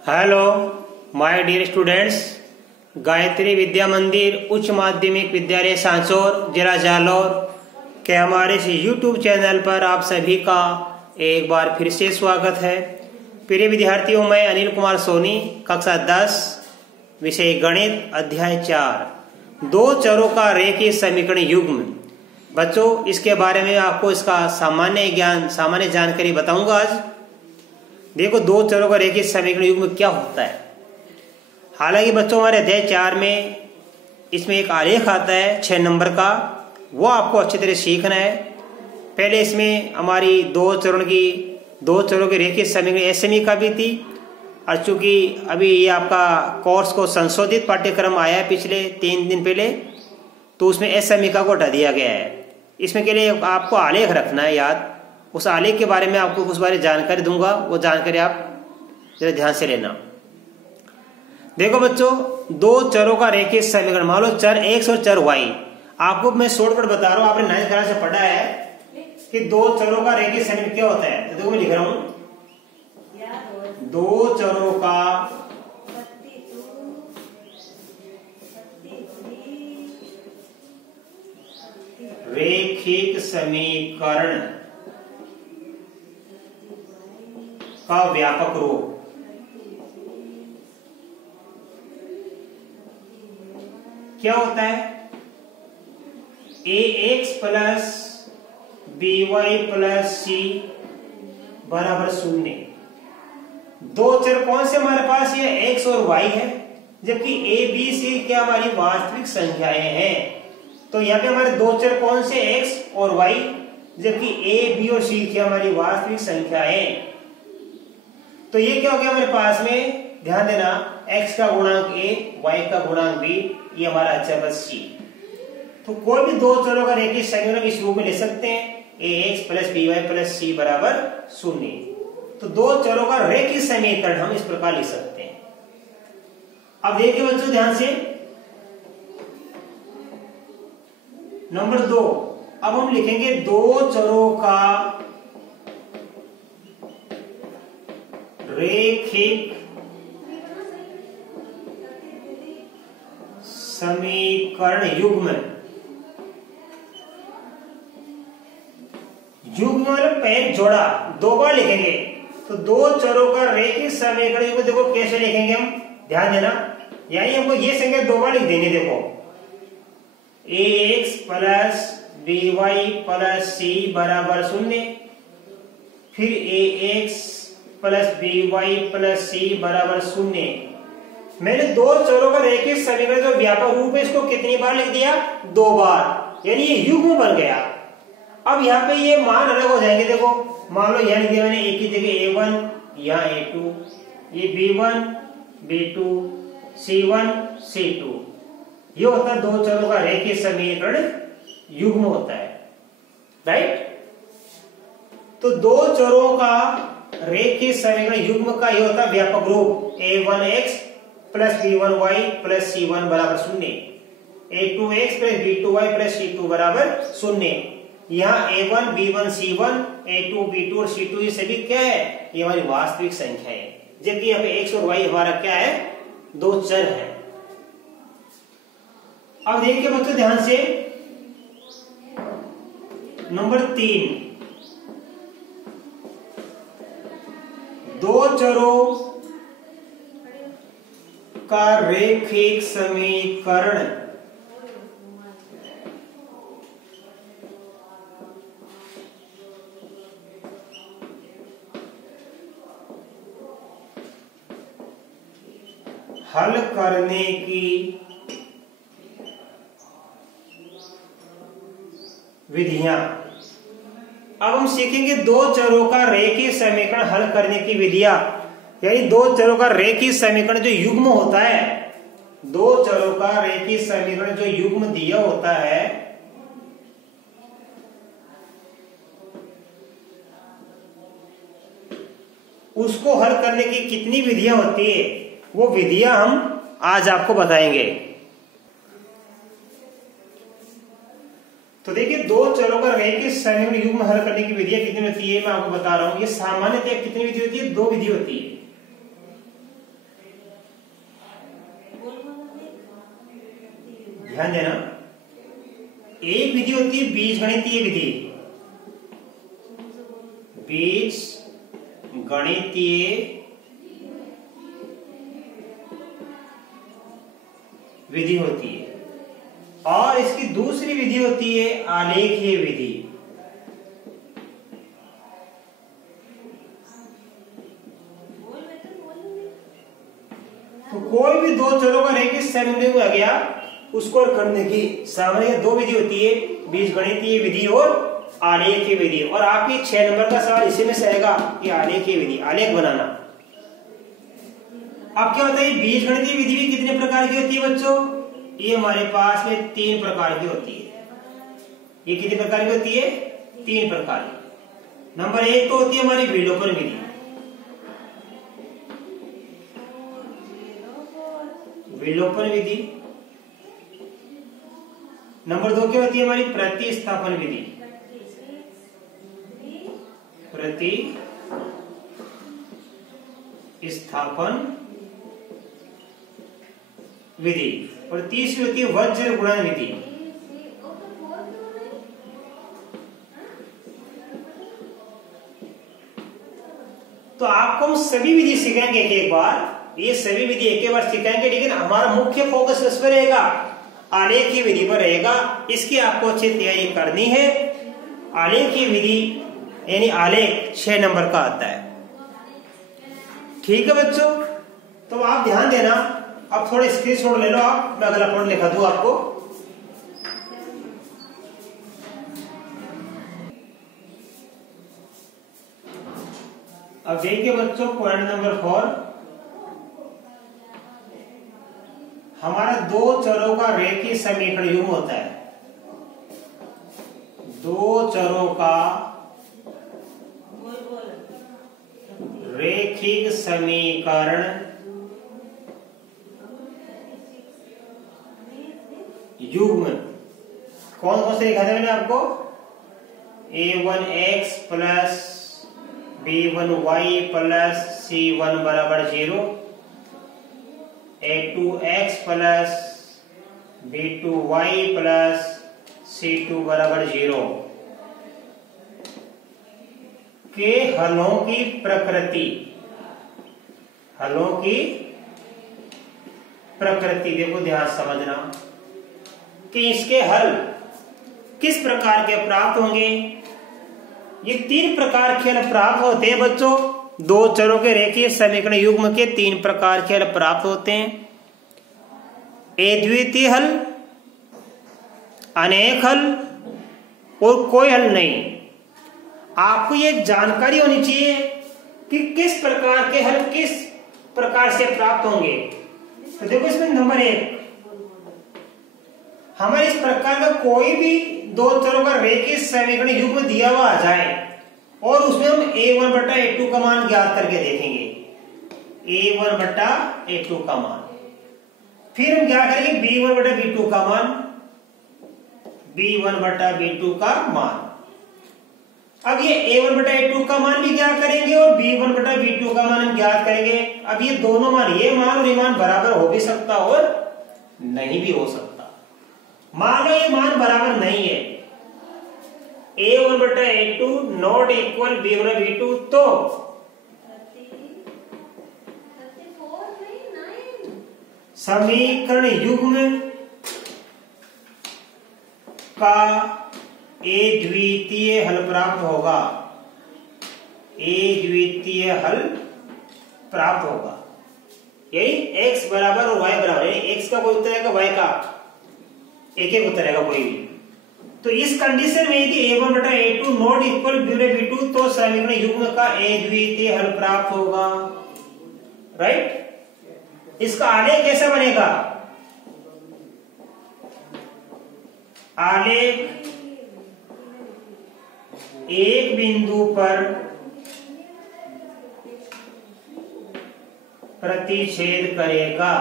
Hello my dear students, Gayatri Vidya Mandir उच्च माध्यमिक विद्यालय सांचौर जिला जालौर के हमारे इस यूट्यूब चैनल पर आप सभी का एक बार फिर से स्वागत है। प्रिय विद्यार्थियों, मैं अनिल कुमार सोनी, कक्षा 10, विषय गणित, अध्याय 4, दो चरों का रेखीय समीकरण युग्म। बच्चों, इसके बारे में आपको इसका सामान्य जानकारी बताऊंगा आज। देखो, दो चरों का रेखीय समीकरण युग्म क्या होता है। हालांकि बच्चों, हमारे अध्याय 4 में इसमें एक आलेख आता है 6 नंबर का, वो आपको अच्छी तरह सीखना है। पहले इसमें हमारी दो चरों के रेखीय समीकरण एसएमई का भी थी, और चूंकि अभी ये आपका कोर्स को संशोधित पाठ्यक्रम आया है पिछले 3 दिन पहले, तो उसमें एसएमई का को हटा दिया गया है। इसमें के लिए आपको आलेख रखना है याद। उस आलेख के बारे में आपको कुछ बारे जानकारी दूंगा, वो जानकारी आप जरा ध्यान से लेना। देखो बच्चों, दो चरों का रेखीय समीकरण, मान लो चर x और चर y। आपको मैं शॉर्टकट बता रहा हूं, आपने 9th क्लास से पढ़ा है कि दो चरों का रेखीय समीकरण क्या होता है। तो देखो मैं लिख रहा हूं, दो चरों का रेखीय समीकरण का व्यापक रूप क्या होता है? ax plus by plus c बराबर 0। दो चर कौन से हमारे पास? ये x और y है, जबकि a b c क्या हमारी वास्तविक संख्याएं हैं। तो यहाँ पे हमारे दो चर कौन से? x और y, जबकि a b और c क्या हमारी वास्तविक संख्याएं। तो ये क्या हो गया हमारे पास में? ध्यान देना, x का गुणांक a, y का गुणांक b, ये हमारा अचर बस c। तो कोई भी दो चरों का रेखीय समीकरण इस रूप में ले सकते हैं, ax plus by plus c बराबर 0। तो दो चरों का रेखीय समीकरण हम इस प्रकार लिख सकते हैं। अब देखिए बच्चों ध्यान से, नंबर 2, अब हम लिखेंगे दो चरों का रेखीय समीकरण युग्म। मतलब पहले जोड़ा, दो बार लिखेंगे। तो दो चरों का रेखीय समीकरण युग्म देखो कैसे लिखेंगे हम, ध्यान देना। यानी हमको ये संख्या दो बार लिख देंगे। देखो, ax plus by plus c बराबर 0, फिर ax plus by plus c बराबर 0। मैंने दो चरों का रेखीय समीकरण जो व्यापक रूप है, इसको कितनी बार लिख दिया? दो बार, यानी ये युग्म बन गया। अब यहाँ पे ये मान अलग हो जाएंगे। देखो, मान लो यहाँ लिख दिया मैंने एक ही जगह a1, यहाँ a2, ये b1 b2 c1 c2। ये होता है दो चरों का रेखीय समीकरण युग्म होता है, राइट। तो दो चरों का रेखीय समीकरण युग्म का ये होता है व्यापक रूप, a1x plus b1y plus c1 बराबर 0, a2x plus b2y plus c2 बराबर 0। यहाँ a1 b1 c1 a2 b2 और c2 ये सभी क्या है? ये हमारी वास्तविक संख्या है, जबकि यहाँ पे x और y हमारा क्या है? दो चर है। अब देखिए बच्चों ध्यान से, नंबर 3, दो चरों का रेखीय समीकरण हल करने की विधियां। अब हम सीखेंगे दो चरों का रेखीय समीकरण हल करने की विधियां, यानी दो चरों का रेखीय समीकरण जो युग्म होता है, दो चरों का रेखीय समीकरण जो युग्म दिया होता है, उसको हल करने की कितनी विधियां होती है, वो विधियां हम आज आपको बताएंगे। तो देखिए, दो चरों का रेखीय समीकरण युग्म हल करने की विधियां कितनी होती है मैं आपको बता रहा हूं। ये सामान्यतः कितनी विधि होती है? दो विधि होती है। ध्यान देना, एक विधि होती है बीजगणितीय विधि, बीजगणितीय विधि होती है, और इसकी दूसरी विधि होती है आलेखीय विधि। तो कोई भी दो चरों का रेखीय समीकरण आ गया, उसको करने की सामान्य दो विधि होती है, बीजगणितीय विधि और आलेखीय विधि। और आपके 6 नंबर का सवाल इसी में से आएगा कि आलेखीय विधि, आलेख बनाना। अब क्या होता है, बीजगणितीय विधि भी कितने प्रकार की होती है बच्चों? ये हमारे पास में 3 प्रकार की होती है। ये कितने प्रकार की होती है? 3 प्रकार की। नंबर 1 तो होती है हमारी विलोपन विधि, विलोपन विधि। नंबर 2 क्या होती है हमारी? प्रतिस्थापन विधि, प्रतिस्थापन विधि। और तीसरी होती है वज्र गुणन विधि। तो आपको हम सभी विधि सीखेंगे एक बार, ये सभी विधि एक बार सीखेंगे, लेकिन हमारा मुख्य फोकस इस पर रहेगा, आलेखीय विधि पर रहेगा। इसकी आपको अच्छी तैयारी करनी है। आलेखीय विधि यानी आलेख 6 नंबर का आता है। ठीक है बच्चों, तो आप ध्यान देना। अब थोड़े स्क्रीनशॉट ले लो आप, मैं अगला पॉइंट लिखा दूं आपको। अब देखिए बच्चों, पॉइंट नंबर 4, हमारा दो चरों का रेखीय समीकरण युग्म होता है। दो चरों का रेखिक समीकरण युग्म कौन कौन से लिखा था मैंने आपको? a1x plus b1y plus c1 बराबर 0, a2x plus b2y plus c2 बराबर 0 के हलों की प्रकृति। हलों की प्रकृति देखो, ध्यान समझना कि इसके हल किस प्रकार के प्राप्त होंगे। ये 3 प्रकार के हल प्राप्त होते हैं बच्चों। दो चरों के रेखीय समीकरण युग्म के 3 प्रकार के हल प्राप्त होते हैं। अद्वितीय हल, अनेक हल और कोई हल नहीं। आपको ये जानकारी होनी चाहिए कि किस प्रकार के हल किस प्रकार से प्राप्त होंगे। तो देखो इसमें नंबर 1, हमें इस प्रकार का कोई भी दो चरों का रेखीय समीकरण युग्म दिया हुआ आ जाए और उसमें हम a1 बटा a2 का मान ज्ञात करके देखेंगे। a1 बटा a2 का मान, फिर हम क्या करेंगे b1 बटा b2 का मान, b1 बटा b2 का मान। अब ये a1 बटा a2 का मान भी ज्ञात करेंगे और b1 बटा b2 का मान हम ज्ञात करेंगे। अब ये दोनों मान, ये मान और ये मान बराबर हो भी सकता और नहीं भी हो सकता। मान लो ये मान बराबर नहीं है, a1 बटा a2 नॉट इक्वल b1 बटा b2, तो समीकरण युग्म का अद्वितीय हल प्राप्त होगा। अद्वितीय हल प्राप्त होगा, यही x बराबर और y बराबर, यानी x का कोई उत्तर आएगा, y का एक उत्तर आएगा कोई भी। तो इस कंडीशन में यदि a1 बटा a2 नॉट इक्वल b बटा b2, तो समीकरण युग्म का अद्वितीय हल प्राप्त होगा। राइट। इसका आलेख कैसा बनेगा? आलेख एक बिंदु पर प्रतिच्छेद करेगा।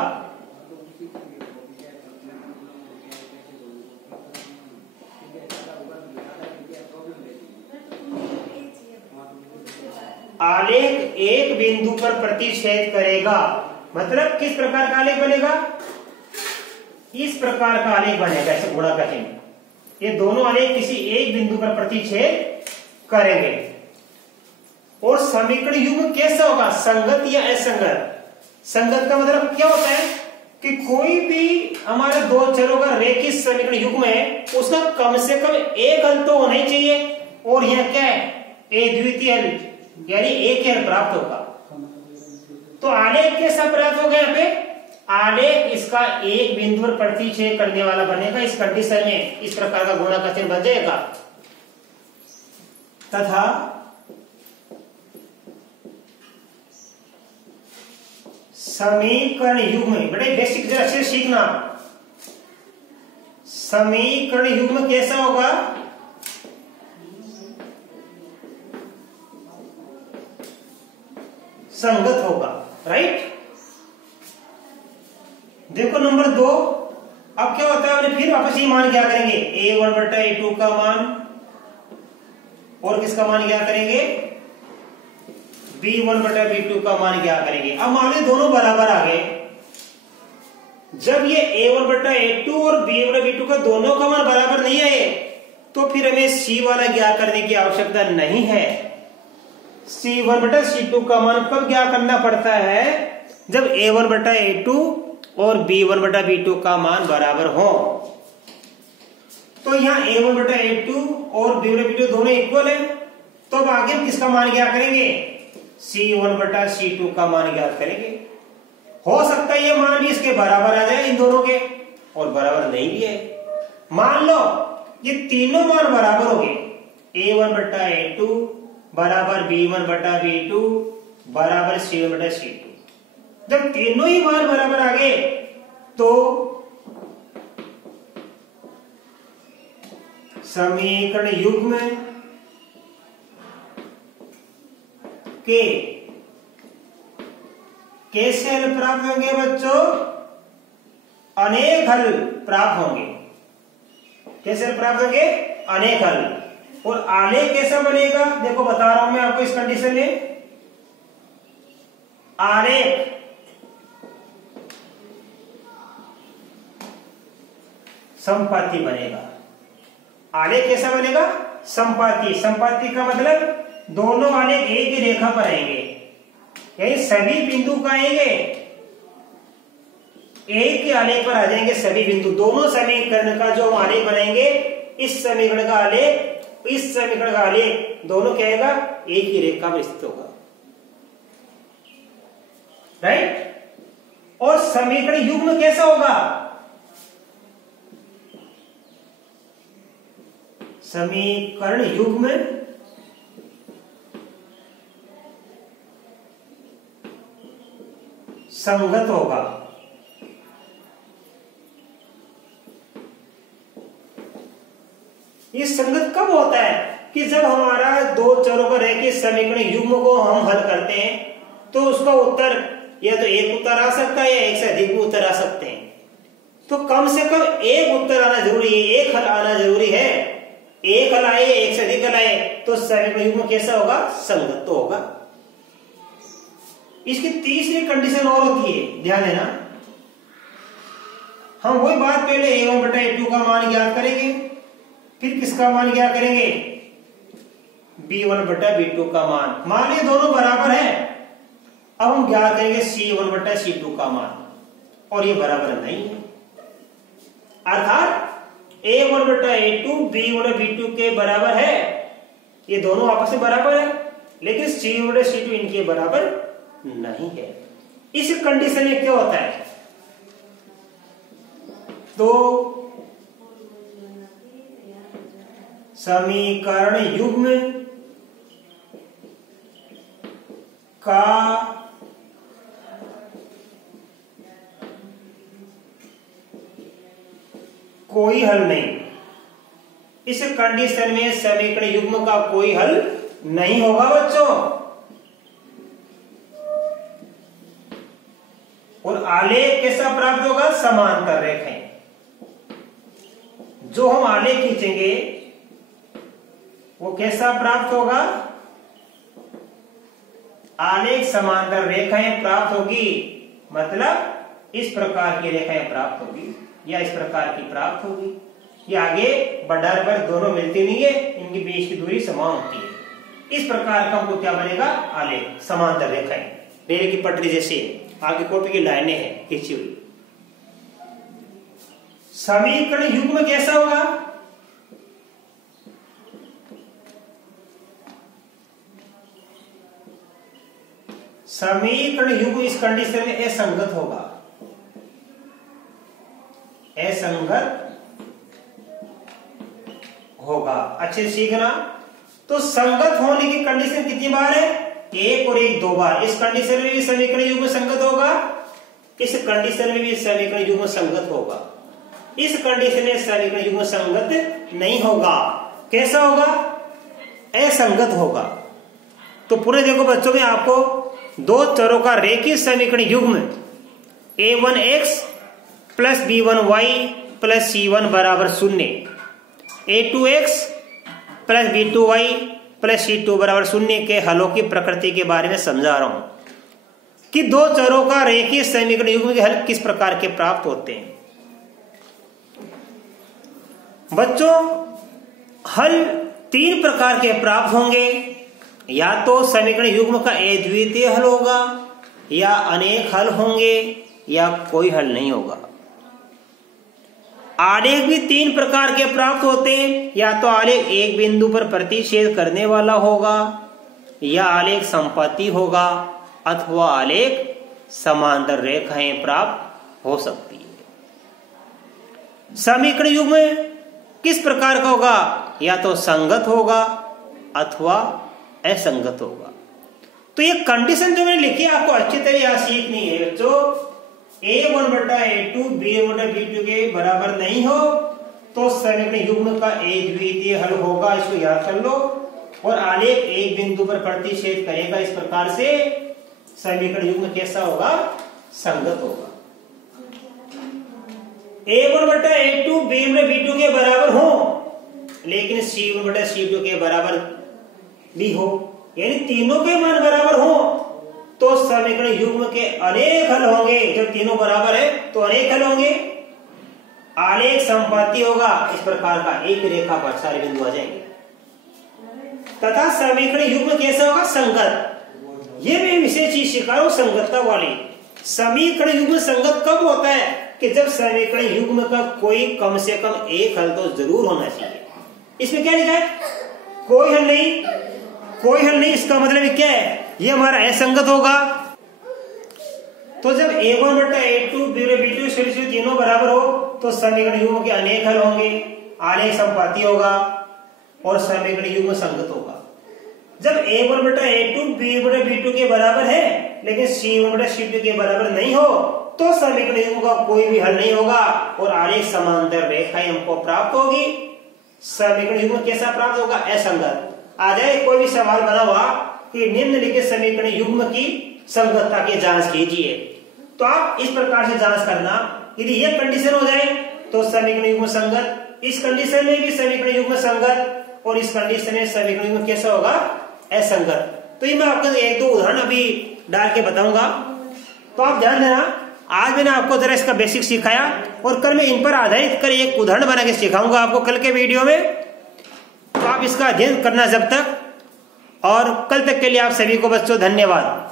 आलेख एक बिंदु पर प्रतिच्छेद करेगा, मतलब किस प्रकार का आलेख बनेगा? इस प्रकार का आलेख बनेगा, ऐसे घोड़ा का चिन्ह। ये दोनों आलेख किसी एक बिंदु पर प्रतिच्छेद करेंगे। और समीकरण युग्म कैसा होगा, संगत या असंगत। संगत का मतलब क्या होता है कि कोई भी हमारे दो चरों का रेखिक समीकरण युग्म है, उसका कम से कम एक हल तो होना ही चाहिए। और यह क्या है, अद्वितीय हल, यानी एक ही हल प्राप्त होगा। तो आलेख कैसा प्राप्त होगा, यहाँ पे आलेख इसका एक बिंदु पर प्रतिच्छेद करने वाला बनेगा। इस कंडीशन में इस प्रकार का गुणा का चिन्ह बन जाएगा। तथा समीकरण युग्म, बड़े बेसिक जरा से सीखना, समीकरण युग्म कैसा होगा, संगत होगा। राइट, देखो नंबर 2, अब क्या होता है, फिर वापस ही मान क्या करेंगे, a1/a2 का मान और किसका मान क्या करेंगे, b1/b2 का मान क्या करेंगे। अब मान लो दोनों बराबर आ गए। जब ये a1/a2 और b1/b2 का दोनों का मान बराबर नहीं आए, तो फिर हमें c वाला ज्ञात करने की आवश्यकता नहीं है। c1/c2 का मान कब ज्ञात करना पड़ता है, जब a1/a2 और b1/b2 का मान बराबर हो। तो यहाँ a1/a2 और b1/b2 दोनों इक्वल है, तो अब आगे हम किसका मान ज्ञात करेंगे, c1/c2 का मान ज्ञात करेंगे। हो सकता है ये मान भी इसके बराबर आ जाए इन दोनों के, और बराबर नहीं भी है। मान लो ये तीनों मान बराबर हो गए, a1/a2 बराबर b1/b2 बराबर c1/c2। जब तीनों ही मान बराबर आ गए, तो समीकरण युग्म के कैसे हल प्राप्त होंगे बच्चों, अनेक हल प्राप्त होंगे। कैसे हल प्राप्त होंगे, अनेक हल। और आलेख कैसा बनेगा, देखो बता रहा हूं मैं आपको इस कंडीशन में। आलेख संपाती बनेगा। आलेख कैसा बनेगा, संपाती। संपाती का मतलब दोनों आलेख एक ही रेखा पर आएंगे, यानी सभी बिंदु का आएंगे एक ही आलेख पर आ जाएंगे सभी बिंदु। दोनों समीकरण का जो हम आलेख बनाएंगे, इस समीकरण का आलेख, इस समीकरण का आलेख, दोनों क्या आएगा, एक ही रेखा में स्थित होगा। राइट, और समीकरण युग्म कैसा होगा, समीकरण युग्म संगत होगा। ये संगत कब होता है, कि जब हमारा दो चरों का रेखीय समीकरण युग्म को हम हल करते हैं, तो उसका उत्तर या तो एक उत्तर आ सकता है या एक से अधिक उत्तर आ सकते हैं। तो कम से कम एक उत्तर आना जरूरी है, एक हल आना जरूरी है। एक हल आए, एक से अधिक हल आए, तो समीकरण युग्म कैसा होगा, संगत तो होगा। इसकी तीसरी कंडीशन और होती है, ध्यान देना। हम वही बात पहले a1/a2 का मान ज्ञात करेंगे, फिर किसका मान ज्ञात करेंगे, b1/b2 का मान। मान लीजिए दोनों बराबर है, अब हम ज्ञात करेंगे c1/c2 का मान, और ये बराबर नहीं है। अर्थात a1/a2 b1/b2 के बराबर है, ये दोनों आपस में बराबर है, लेकिन c1/c2 इनके बराबर नहीं है। इस कंडीशन में क्या होता है, तो समीकरण युग्म का कोई हल नहीं। इस कंडीशन में समीकरण युग्म का कोई हल नहीं होगा बच्चों। और आलेख कैसा प्राप्त होगा, समांतर रेखाएं। जो हम आलेख खींचेंगे वो कैसा प्राप्त होगा, आलेख समांतर रेखाएं प्राप्त होगी, मतलब इस प्रकार की रेखाएं प्राप्त होगी। या इस प्रकार की प्राप्त होगी। ये आगे बढ़ाने पर दोनों मिलती नहीं है, इनके बीच की दूरी समान होती है। इस प्रकार का हमको क्या बनेगा, आलेख, समांतर रेखाएं, रेल की पटरी जैसे आगे कॉपी की लाइनें हैं खींची हुई। समीकरण युग्म कैसा होगा, समीकरण युग्म इस कंडीशन में असंगत होगा, असंगत होगा। अच्छे से सीखना। तो संगत होने की कंडीशन कितनी बार है, एक और एक, दो बार। इस कंडीशन में भी समीकरण युग्म संगत होगा, इस कंडीशन में भी समीकरण युग्म संगत होगा, इस कंडीशन में समीकरण युग्म संगत नहीं होगा। कैसा होगा, असंगत होगा। तो पूरे देखो बच्चों में आपको दो चरों का रेखीय समीकरण युग्म a1x plus b1y plus c1 बराबर 0, a2x plus b2y plus c2 बराबर 0 के हलों की प्रकृति के बारे में समझा रहा हूं कि दो चरों का रेखीय समीकरण युग्म के हल किस प्रकार के प्राप्त होते हैं। बच्चों, हल तीन प्रकार के प्राप्त होंगे, या तो समीकरण युग्म का अद्वितीय हल होगा, या अनेक हल होंगे, या कोई हल नहीं होगा। आलेख भी तीन प्रकार के प्राप्त होते हैं, या तो आलेख एक बिंदु पर प्रतिच्छेद करने वाला होगा, या आलेख संपत्ति होगा, अथवा आलेख समांतर रेखाएं प्राप्त हो सकती है। समीकरण युग्म किस प्रकार का होगा, या तो संगत होगा अथवा असंगत होगा। तो ये कंडीशन जो मैंने लिखी है आपको अच्छी तरह यहां सीखनी है। जो a1/a2 b1/b2 के बराबर नहीं हो तो समीकरण युग्म का अद्वितीय हल होगा, इसको याद कर लो। और आलेख एक बिंदु पर प्रतिच्छेद करेगा, इस प्रकार से समीकरण युग्म कैसा होगा, संगत होगा। a1/a2 b1/b2 के बराबर हो, लेकिन c1/c2 के बराबर भी हो, यानी तीनों के मान बराबर हो, तो समीकरण युग्म के अनेक हल होंगे। जब तीनों बराबर है तो अनेक हल होंगे। आलेख संपत्ति होगा, इस प्रकार का एक रेखा पर सारे बिंदु आ जाएंगे। तथा समीकरण युग्म कैसा होगा, संगत। ये मैं विशेष चीज सिखा रहा हूं, संगतता वाली। समीकरण युग्म संगत कब होता है, कि जब समीकरण युग्म का कोई कम से कम एक हल तो जरूर होना चाहिए। इसमें क्या लिखा है, कोई हल नहीं, कोई हल नहीं। इसका मतलब क्या है, ये हमारा असंगत होगा। तो जब a1/a2 b1/b2 सॉल्यूशन तीनों बराबर हो तो समीकरण युग्म के अनेक हल होंगे, आलेख संपाती होगा और समीकरण युग्म संगत होगा। जब a1/a2 b1/b2 के बराबर है लेकिन c1/c2 के बराबर नहीं हो तो समीकरण युग्म का कोई भी हल नहीं होगा और आलेख समांतर रेखाएं हमको प्राप्त होगी। समीकरण युग्म कैसा प्राप्त होगा, असंगत। आ जाए कोई भी सवाल बना हुआ कि निम्नलिखित समीकरण युग्म की संगतता की जांच कीजिए, तो आप इस प्रकार से जांच करना। यदि यह कंडीशन हो जाए तो समीकरण युग्म संगत, इस कंडीशन में भी समीकरण युग्म संगत, और इस कंडीशन में समीकरण युग्म कैसा होगा, असंगत। तो ये मैं आपको एक दो उदाहरण अभी डाल के बताऊंगा, तो आप ध्यान देना। आज मैंने आपको जरा इसका बेसिक सिखाया और कल मैं इन पर आधारित कर एक उदाहरण बना के सिखाऊंगा आपको कल के वीडियो में। तो आप इसका अध्ययन करना जब तक, और कल तक के लिए आप सभी को बच्चों धन्यवाद।